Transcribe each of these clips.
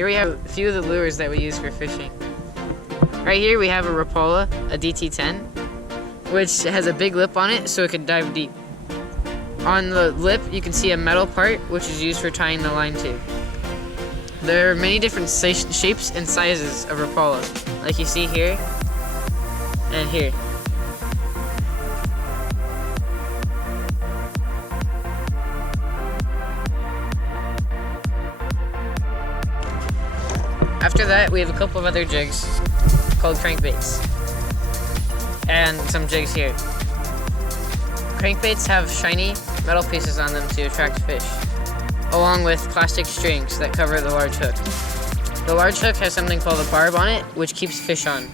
Here we have a few of the lures that we use for fishing. Right here we have a Rapala, a DT10, which has a big lip on it so it can dive deep. On the lip you can see a metal part which is used for tying the line to. There are many different shapes and sizes of Rapala, like you see here and here. After that, we have a couple of other jigs called crankbaits, and some jigs here. Crankbaits have shiny metal pieces on them to attract fish, along with plastic strings that cover the large hook. The large hook has something called a barb on it, which keeps fish on.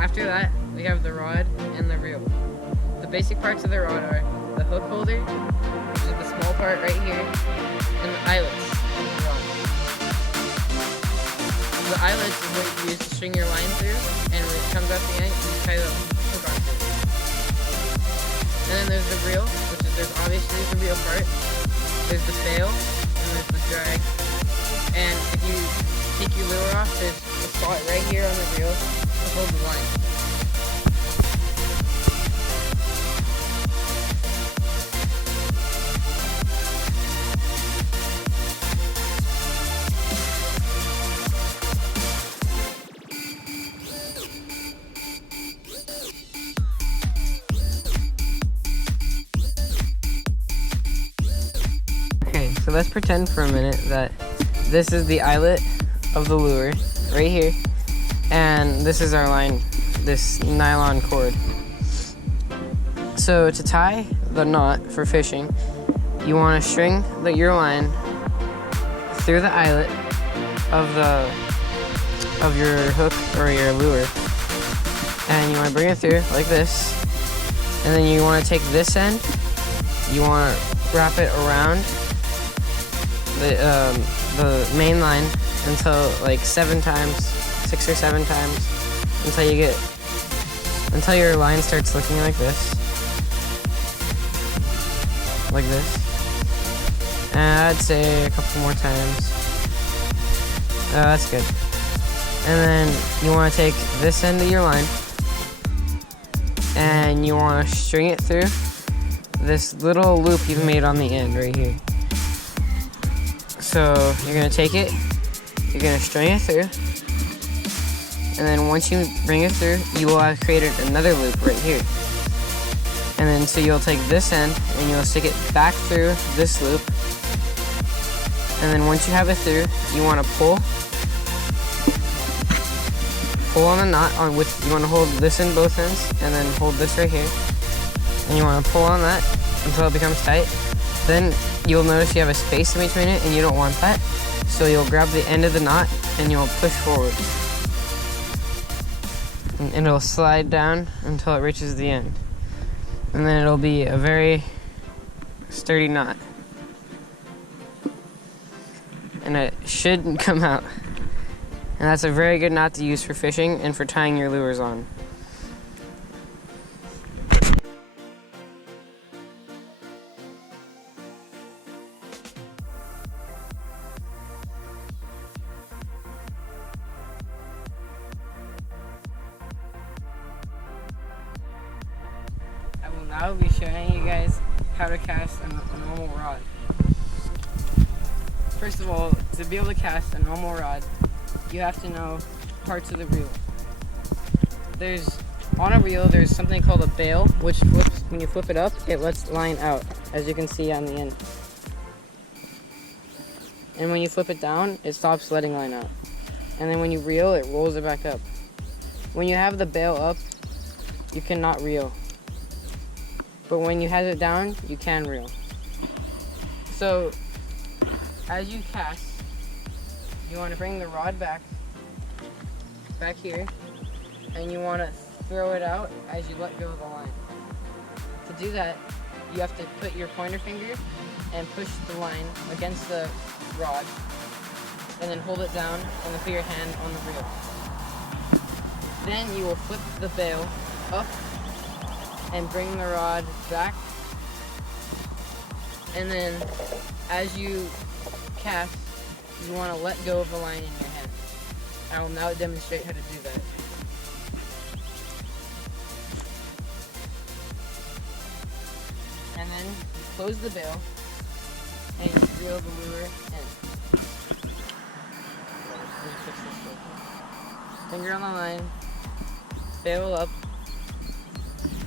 After that, we have the rod and the reel. The basic parts of the rod are the hook holder, which is the small part right here, and the eyelets of the rod. The eyelets is what you use to string your line through, and when it comes out the end, you tie the hook onto it. And then there's the reel, which is obviously the reel part. There's the sail, and there's the drag. And if you take your lure off, there's a spot right here on the reel to hold the line. Okay, so let's pretend for a minute that this is the eyelet of the lure right here, and this is our line, this nylon cord. So to tie the knot for fishing, you want to string your line through the eyelet of your hook or your lure, and you want to bring it through like this, and then you want to take this end, you want to wrap it around the main line until like 6 or 7 times, until your line starts looking like this, and I'd say a couple more times. That's good. And then you want to take this end of your line and you want to string it through this little loop you've made on the end right here. So you're going to take it, you're going to string it through, and then once you bring it through, you will have created another loop right here. And then so you'll take this end and you'll stick it back through this loop, and then once you have it through, you want to pull on the knot you want to hold this in both ends, and then hold this right here, and you want to pull on that until it becomes tight. Then you'll notice you have a space in between it, and you don't want that, so you'll grab the end of the knot and you'll push forward, and it'll slide down until it reaches the end, and then it'll be a very sturdy knot, and it should come out. And that's a very good knot to use for fishing and for tying your lures on. I will now be showing you guys how to cast a normal rod. First of all, to be able to cast a normal rod, you have to know parts of the reel. On a reel, there's something called a bail, which flips, when you flip it up, it lets line out, as you can see on the end. And when you flip it down, it stops letting line out. And then when you reel, it rolls it back up. When you have the bail up, you cannot reel. But when you have it down, you can reel. So, as you cast, you want to bring the rod back here, and you want to throw it out as you let go of the line. To do that, you have to put your pointer finger and push the line against the rod, and then hold it down and then put your hand on the reel. Then you will flip the bail up and bring the rod back, and then as you cast, you want to let go of the line in your hand. I will now demonstrate how to do that. And then you close the bail and you reel the lure in. Finger on the line, bail up,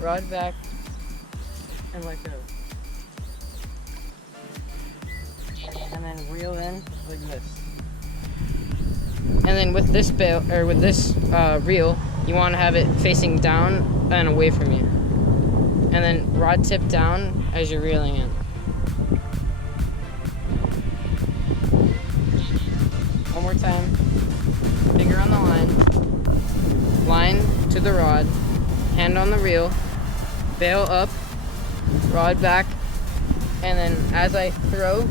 rod back, and let go. And then reel in like this. And then with this bail, or with this reel, you want to have it facing down and away from you. And then rod tip down as you're reeling in. One more time. Finger on the line to the rod, hand on the reel, bail up, rod back, and then as I throw,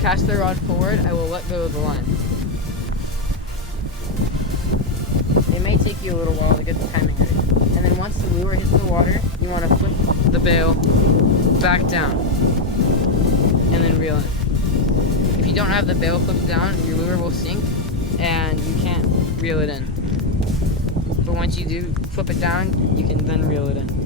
cast the rod forward, I will let go of the line. It may take you a little while to get the timing right. And then once the lure hits the water, you want to flip the bail back down and then reel in. If you don't have the bail flipped down, your lure will sink and you can't reel it in. But once you do flip it down, you can then reel it in.